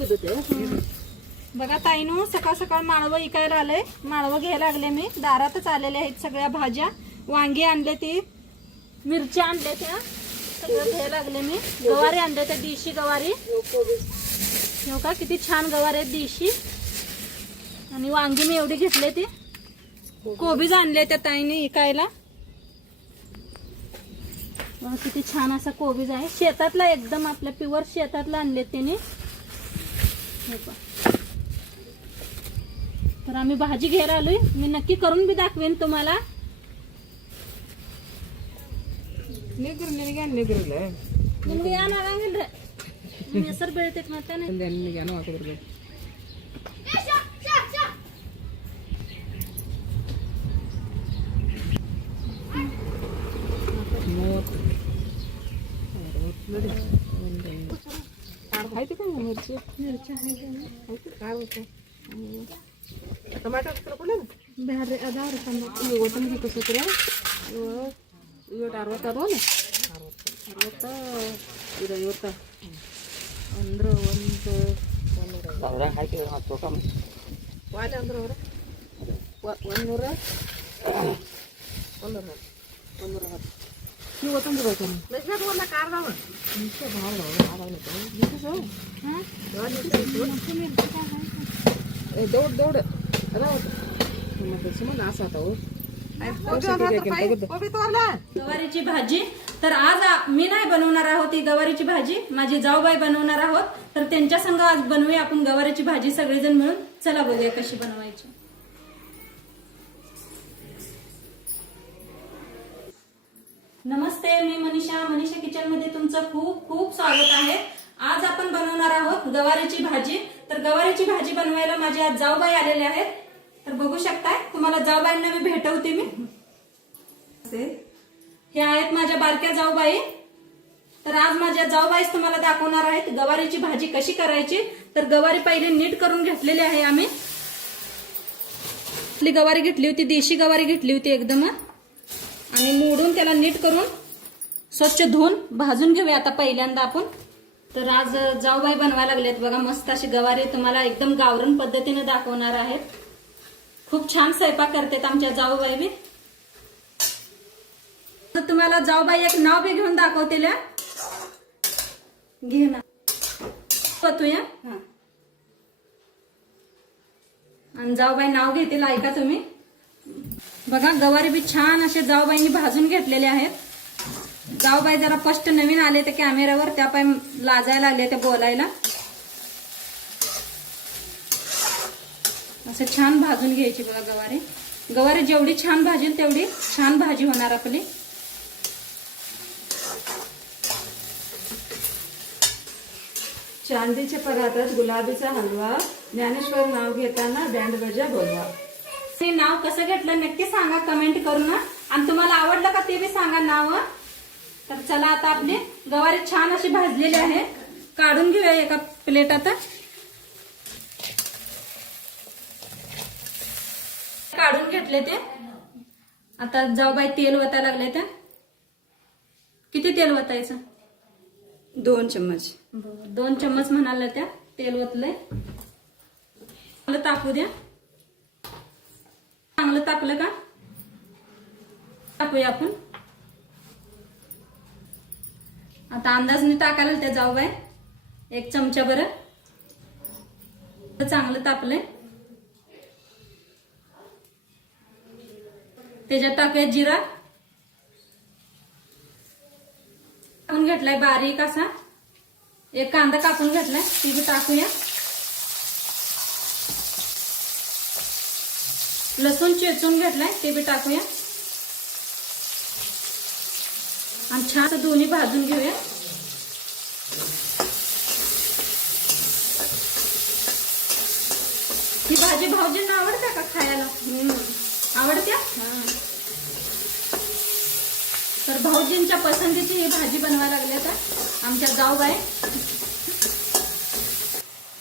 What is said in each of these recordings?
लसूण बघा ताईनो, सकाळ सकाळ माळवं इकायला आलंय. माळवं घ्यायला लागले मी. दारातच आलेले आहेत सगळ्या भाज्या. वांगी आणले, ती मिरच्या आणल्या, त्या सगळं घ्यायला लागले मी. गवारी आणले, त्या देशी गवारी. हो का, किती छान गवारी आहेत देशी. आणि वांगी मी एवढी घेतले, ती कोबीज आणले त्या ताईने इकायला. किती छान असा कोबीज आहे, शेतातला एकदम आपल्या प्युअर शेतातला आणले त्याने. तर आम्ही भाजी घ्यायला आलोय. मी नक्की करून बी दाखवेन तुम्हाला. ನಿಮ್ಗೆ ಏನ್ ಆಗಂಗಿಲ್ರಿ, ನಿಮ್ಮ ಹೆಸರು ಬೆಳಿತೈತಿ ಮತ್ತಾನೆ. ಟೊಮ್ಯಾಟೊ ಬ್ಯಾಡ್ರಿ ಅದಾವ್ರಿ. ಇವತ್ತು ಕಸತ್ರ ಇವತ್ತು 60 ಅದಾವಲ್ಲ, 60 ಇದು 50 ಅಂದ್ರೆ ಒಂದು ಹಾಕಿ ವಾಲೆ ಅಂದ್ರೆ ಅವ್ರ 100 ಇವತ್ತೊಂದು ಬೇಕು. ದೌಡ್ ದೌಡ್ ಅದಾವ ಮತ್ತೆ ಸುಮ್ಮನೆ ಆಸೆ ಆತಾವು. गवारीची भाजी. तर आज मी नाही बनवणार आहोत ही गवारीची भाजी, माझी जाऊबाई बनवणार आहोत. तर त्यांच्या संग आज बनवूया आपण गवारीची भाजी सगळेजण मिळून. चला बघूया कशी बनवायची. नमस्ते, मी मनीषा किचन मध्ये तुमचं खूप खूप स्वागत आहे. आज आपण बनवणार आहोत गवारीची भाजी. तर गवारीची भाजी बनवायला माझी आज जाऊबाई आलेले आहेत. तर बघू शकताय, तुम्हाला जाऊबाईंना मी भेटवते. मी हे आहेत माझ्या बारक्या जाऊबाई. तर आज माझ्या जाऊबाईच तुम्हाला दाखवणार आहेत गवारीची भाजी कशी करायची. तर गवारी पहिले नीट करून घेतलेली आहे आम्ही. आपली गवारी घेतली होती, देशी गवारी घेतली होती एकदम, आणि मोडून त्याला नीट करून स्वच्छ धुवून भाजून घेऊया आता पहिल्यांदा आपण. तर आज जाऊबाई बनवायला लागलेत बघा, मस्त अशी गवारी तुम्हाला एकदम गावरान पद्धतीने दाखवणार आहेत. खूप छान स्वयंपाक करतात आमच्या जाऊबाई बी. तर तुम्हाला जाऊबाई एक नाव बी घेऊन दाखवतील. घे ना बतूया. आणि जाऊबाई नाव घेतील, ऐका तुम्ही. बघा गवारी बी छान असे जाऊबाईंनी भाजून घेतलेले आहेत. जाऊबाई जरा फर्स्ट नवीन आले त्या कॅमेऱ्यावर, त्या पाय लाजायला लागले त्या बोलायला. असं छान भाजून घ्यायची बघा गवारी. गवारी जेवढी छान भाजेल तेवढी छान भाजी होणार आपली. चांदीच्या परातात गुलाबीचा हलवा, ज्ञानेश्वर नाव घेताना बँड बाजा बोलवा. हे नाव कसं घेतलं नक्की सांगा कमेंट करून. आणि तुम्हाला आवडलं का ते बी सांगा नाव. तर चला आता आपली गवारी छान अशी भाजलेली आहे, काढून घेऊया एका प्लेटात. काढून घेतले ते. आता जाऊबाई तेल वतायला लागले. त्या किती तेल वतायचं? 2 चम्मच. 2 चम्मच म्हणाला त्या तेल वतलंय. चांगलं तापू द्या. चांगलं तापलं का टाकूया आपण. आता अंदाजने टाकायला त्या जाऊबाई 1 चमचा बरं. चांगलं तापलंय. त्याच्यात टाकूया जिरा. कापून घेतलाय बारीक असा. 1 कांदा कापून घेतलाय, ती बी टाकूया. लसूण चेचून घेतलाय, ते बी टाकूया. आणि छान दोन्ही भाजून घेऊया. ही भाजी भाऊजींना आवडते का खायला? आवडत्या. तर भाऊजींच्या पसंतीची ही भाजी बनवायला लागली आता आमच्या जाऊबाई.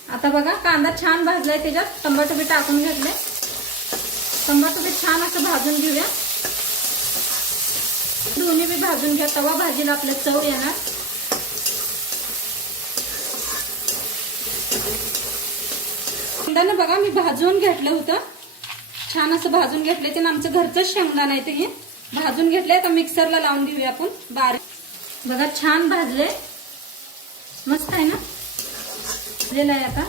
आता बघा कांदा छान भाजलाय, त्याच्यात टमाटो बी टाकून घेतले. टमाटो बी छान असं भाजून घेऊया. दोन्ही बी भाजून घ्या, तवा भाजीला आपल्या चव येणार. शेंगदाणा बघा मी भाजून घेतलं होतं, छान असं भाजून घेतले ते. आमचं घरचंच शेंगदाणा आहे ते. हे भाजून घेतले. आता मिक्सरला लावून घेऊया आपण बारीक. बघा छान भाजले, मस्त आहे ना, भाजलेलं आहे. आता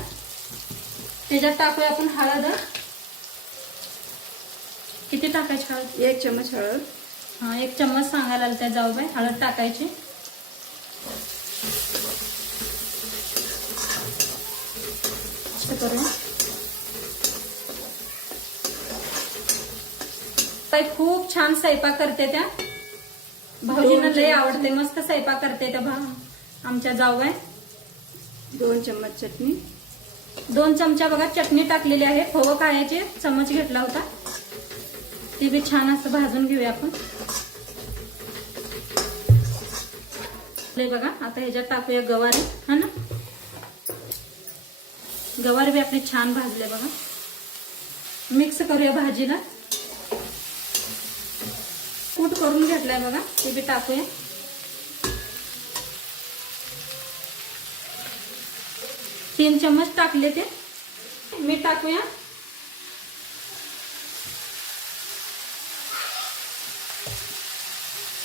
त्याच्यात टाकूया आपण हळद. किती टाकायची हळद? 1 चम्मच हळद. हा 1 चम्मच सांगायला आलं त्या जाऊबाई हळद टाकायची. करूया. ताई खूप छान स्वयंपाक करते त्या, भाऊजींना लय आवडते, मस्त स्वयंपाक करते त्या आमच्या जाऊबाई. 2 चम्मच चटणी. 2 चमचा बघा चटणी टाकलेली आहे. खोबं काढायचे चमच घेतला होता, ती बी छान असं भाजून घेऊया आपण. बघा आता ह्याच्यात टाकूया गवारी. हा ना, गवारी बी आपली छान भाजले बघा. मिक्स करूया भाजीला. कूट करून घेतलाय बघा, ते बी टाकूया. तीन चम्मच टाकले ते. मीठ टाकूया.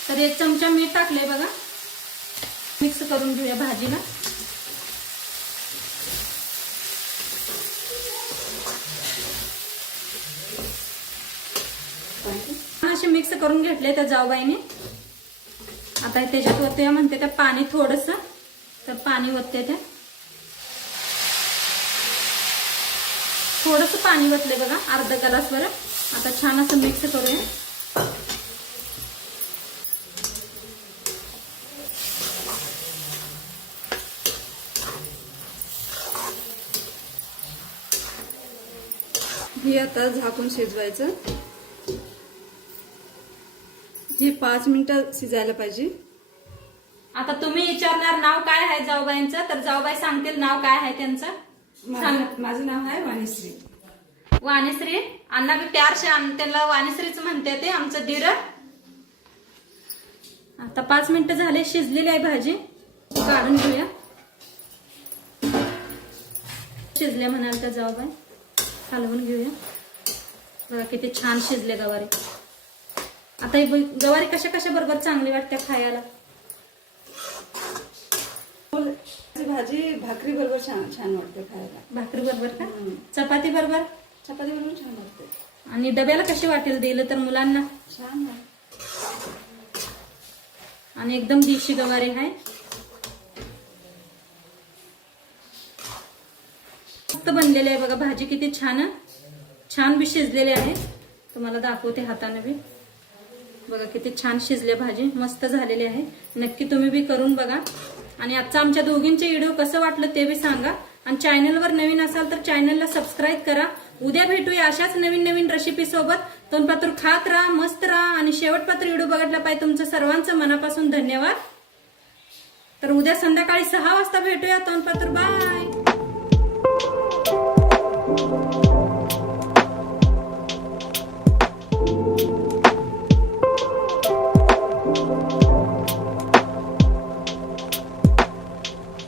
तर 1 चमचा मीठ टाकले बघा. मिक्स करून घेऊया भाजीला. असे मिक्स करून घेतले त्या जाऊबाईने. आता त्याच्यात ओतूया म्हणते त्या पाणी थोडस, तर पाणी ओतते त्या. थोडस पाणी ओतले बघा, अर्धा ग्लासभर. आता छान असं मिक्स करूया. हे आता झाकून शिजवायचं. हे 5 मिनिटं शिजायला पाहिजे. आता तुम्ही विचारणार नाव काय आहे जाऊबाईंचं, तर जाऊबाई सांगतील नाव काय आहे त्यांचं. माझं नाव आहे वाणीश्री. वाणीश्री. अण्णा बी प्यार से त्यांना वाणीश्रीच म्हणते ते, आमचं दीर. आता 5 मिनिटं झाले, शिजलेली आहे भाजी. काढून घेऊया. शिजले म्हणाल तर जाऊबाई, हलवून घेऊया. बघा किती छान शिजले गवारी. आता ही गवारी कशा कशा बरोबर चांगली वाटते खायला. भाजी भाकरी बरोबर छान वाटते खायला. भाकरी बरोबर का? चपाती बरोबर? चपाती बरोबर छान वाटते. आणि डब्याला कशी वाटेल दिलं तर मुलांना? छान. आणि एकदम देशी गवारी आहे. मस्त बनलेली आहे बघा भाजी. किती छान छान बी शिजलेली आहे. तुम्हाला दाखवते हाताने बी. बघा किती छान शिजले भाजी, मस्त झालेली आहे. नक्की तुम्ही बी करून बघा. आणि आजचा आमच्या दोघींचे व्हिडिओ कसं वाटलं ते बी सांगा. आणि चॅनलवर नवीन असाल तर चॅनलला सबस्क्राईब करा. उद्या भेटूया अशाच नवीन नवीन रेसिपी सोबत. तोंडपातूर खात राहा, मस्त राहा. आणि शेवटपात्र व्हिडिओ बघितला पाहिजे. तुमचं सर्वांचं मनापासून धन्यवाद. तर उद्या संध्याकाळी 6 वाजता भेटूया. तोंडपातूर बाय.